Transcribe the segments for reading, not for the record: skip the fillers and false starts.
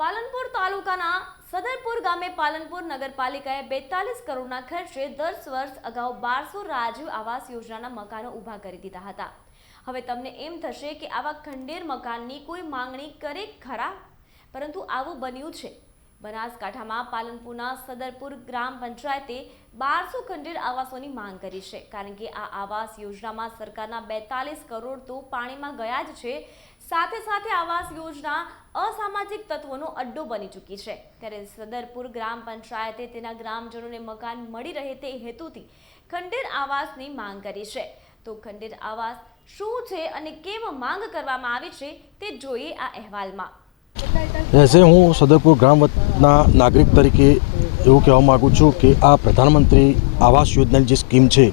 પાલનપુર તાલુકાના સદરપુર ગામે પાલનપુર નગરપાલિકાએ 42 કરોડના ખર્ચે 10 વર્ષ અગાઉ 1200 રાજીવ આવાસ યોજનાના મકાનો ઊભા કરી દીધા હતા। હવે તમને એમ થશે કે આવા ખંડેર મકાનની કોઈ માંગણી કરે ખરા, પરંતુ આવું બન્યું છે। બનાસકાંઠામાં પાલનપુરના સદરપુર ગ્રામ પંચાયતે 1200 ખંડેર આવાસોની માંગ કરી છે, કારણ કે આ આવાસ યોજનામાં સરકારના 42 કરોડ તો પાણીમાં ગયા જ છે। સાથે સાથે આવાસ યોજના અસામાજિક તત્વોનો અડ્ડો બની ચૂકી છે। ત્યારે સદરપુર ગ્રામ પંચાયતે તેના ગ્રામજનોને મકાન મળી રહે તે હેતુથી ખંડેર આવાસની માંગ કરી છે। તો ખંડેર આવાસ શું છે અને કેમ માંગ કરવામાં આવી છે તે જોઈએ આ અહેવાલમાં। ऐसे हूँ सदरपुर ग्राम नागरिक तरीके એવું કહેવા માગું છું કે આ પ્રધાનમંત્રી આવાસ યોજનાની જે સ્કીમ છે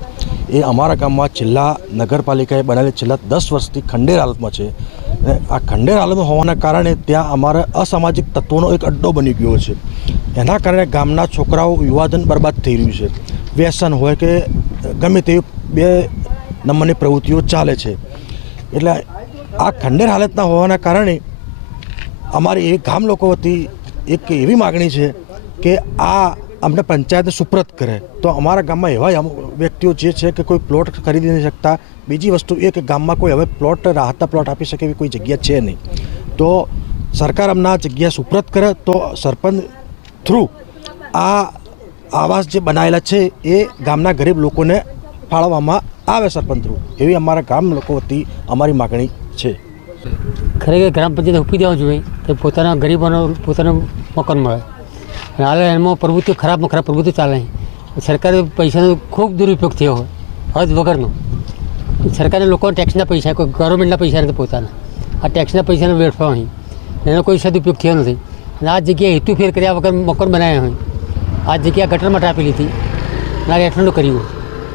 એ અમારા ગામમાં છેલ્લા નગરપાલિકાએ બનાવેલી છેલ્લા 10 વર્ષથી ખંડેર હાલતમાં છે। આ ખંડેર હાલતમાં હોવાના કારણે ત્યાં અમારા અસામાજિક તત્વોનો એક અડ્ડો બની ગયો છે। એના કારણે ગામના છોકરાઓ યુવાધન બરબાદ થઈ રહ્યું છે। વ્યસન હોય કે ગમે તેવી બે નંબરની પ્રવૃત્તિઓ ચાલે છે। એટલે આ ખંડેર હાલતના હોવાના કારણે અમારી એ ગામ લોકો વતી એક એવી માગણી છે કે આ અમને પંચાયત સુપ્રત કરે તો અમારા ગામમાં એવા વ્યક્તિઓ જે છે કે કોઈ પ્લોટ ખરીદી નથી શકતા। બીજી વસ્તુ એ કે ગામમાં કોઈ હવે પ્લોટ રાહતના પ્લોટ આપી શકે એવી કોઈ જગ્યા છે નહીં, તો સરકાર અમને આ જગ્યા સુપ્રત કરે તો સરપંચ થ્રુ આ આવાસ જે બનાવેલા છે એ ગામના ગરીબ લોકોને ફાળવવામાં આવે સરપંચ થ્રુ, એવી અમારા ગામ લોકો વતી અમારી માગણી છે। ખરેખર ગ્રામ પંચાયત ઉપી દેવા જોઈએ તો પોતાના ગરીબોનો પોતાનું મકાન મળે। હાલ એમાં પ્રવૃત્તિઓ ખરાબમાં ખરાબ પ્રવૃત્તિ ચાલે। સરકારે પૈસાનો ખૂબ દુરુપયોગ થયો હોય હદ વગરનો। સરકારે લોકોના ટેક્સના પૈસા, કોઈ ગવર્મેન્ટના પૈસા નથી પોતાના, આ ટેક્સના પૈસાનો વેડફાવ અહીં એનો કોઈ સદુપયોગ થયો નથી। અને આ જગ્યાએ હેતુફેર કર્યા વગર મકાન બનાવ્યા હોય, આ જગ્યા ગટર માટે આપી લીધી ના એટલું કર્યું।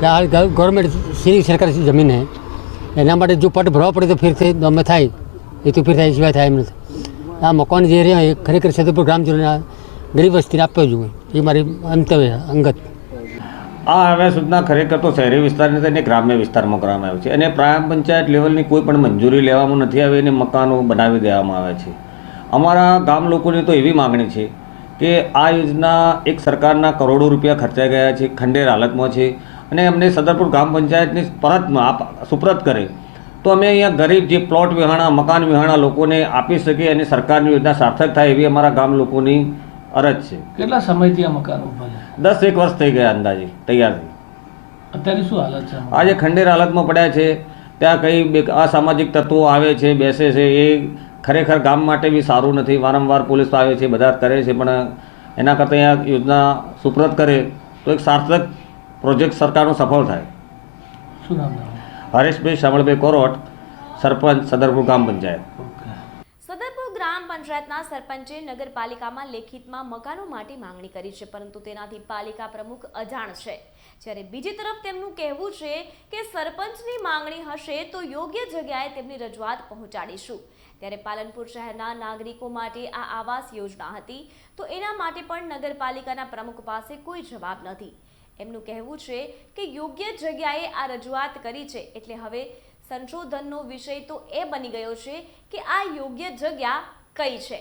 આ ગવર્મેન્ટ સીધી સરકાર જમીન હે, એના માટે જો પટ ભરવા પડે તો ફેરથી ગમે થાય, હેતુફેર થાય સિવાય થાય એમ નથી। આ મકાન જે રહ્યા એ ખરેખર સદરપુર ગ્રામજનોને ગરીબ વસ્તીને આપવો જોઈએ, એ મારી અંતવ્ય અંગત। આ આવાસ યોજના ખરેખર તો શહેરી વિસ્તારની અને ગ્રામ્ય વિસ્તારમાં કરવામાં આવે છે અને ગ્રામ પંચાયત લેવલની કોઈ પણ મંજૂરી લેવામાં નથી આવી અને મકાનો બનાવી દેવામાં આવે છે। અમારા ગામ લોકોની તો એવી માગણી છે કે આ યોજના એક સરકારના કરોડો રૂપિયા ખર્ચાઈ ગયા છે, ખંડેર હાલતમાં છે અને અમને સદરપુર ગ્રામ પંચાયતની પરતમાં સુપ્રત કરે તો અમે અહીંયા ગરીબ જે પ્લોટ વિહાણા મકાન વિહાણા લોકોને આપી શકીએ અને સરકારની યોજના સાર્થક થાય એવી અમારા ગામ લોકોની અરજ છે। કેટલા સમયથી આ મકાન ઉભા છે? 10-1 વર્ષ થઈ ગયા અંદાજે તૈયાર થઈ। અત્યારે શું હાલત છે? આજે ખંડેર હાલતમાં પડ્યા છે। ત્યાં કઈ અસામાજિક તત્વો આવે છે, બેસે છે, એ ખરેખર ગામ માટે બી સારું નથી। વારંવાર પોલીસ આવે છે, બધા કરે છે, પણ એના કરતાં અહીંયા યોજના સુપ્રત કરે તો એક સાર્થક પ્રોજેક્ટ સરકારનો સફળ થાય। શું નામ? હરેશભાઈ શામળભાઈ કોરોટ, સરપંચ સદરપુર ગ્રામ પંચાયત। સદરપુર ગ્રામ પંચાયતના સરપંચે નગરપાલિકામાં લેખિતમાં મકાનો માટે માંગણી કરી છે, પરંતુ તેનાથી પાલિકા પ્રમુખ અજાણ છે। જ્યારે બીજી તરફ તેમનું કહેવું છે કે સરપંચની માંગણી હશે તો યોગ્ય જગ્યાએ તેમની રજૂઆત પહોંચાડીશું। ત્યારે પાલનપુર શહેરના નાગરિકો માટે આ આવાસ યોજના હતી તો એના માટે પણ નગરપાલિકાના પ્રમુખ પાસે કોઈ જવાબ નથી। એમનું કહેવું છે કે યોગ્ય જગ્યાએ આ રજૂઆત કરી છે, એટલે હવે સંશોધનનો વિષય તો એ બની ગયો છે કે આ યોગ્ય જગ્યા કઈ છે।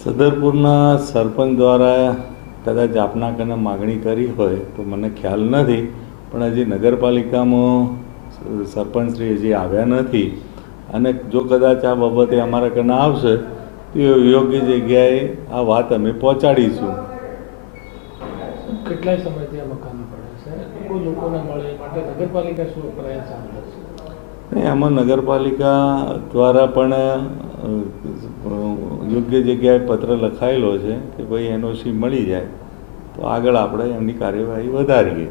સદરપુરના સરપંચ દ્વારા કદાચ આપના કને માગણી કરી હોય તો મને ખ્યાલ નથી, પણ હજી નગરપાલિકામાં સરપંચશ્રી હજી આવ્યા નથી અને જો કદાચ આ બાબતે અમારા કને આવશે તો યોગ્ય જગ્યાએ આ વાત અમે પહોંચાડીશું। કેટલાય સમયથી આ મકાન પડે છે, કોઈ લોકોને મળે માટે નગરપાલિકા શું પ્રયાસ ચાલુ છે? આમાં નગરપાલિકા દ્વારા પણ યોગ્ય જગ્યાએ પત્ર લખાયેલો છે કે ભાઈ એનઓસી મળી જાય તો આગળ આપણે એમની કાર્યવાહી વધારીએ।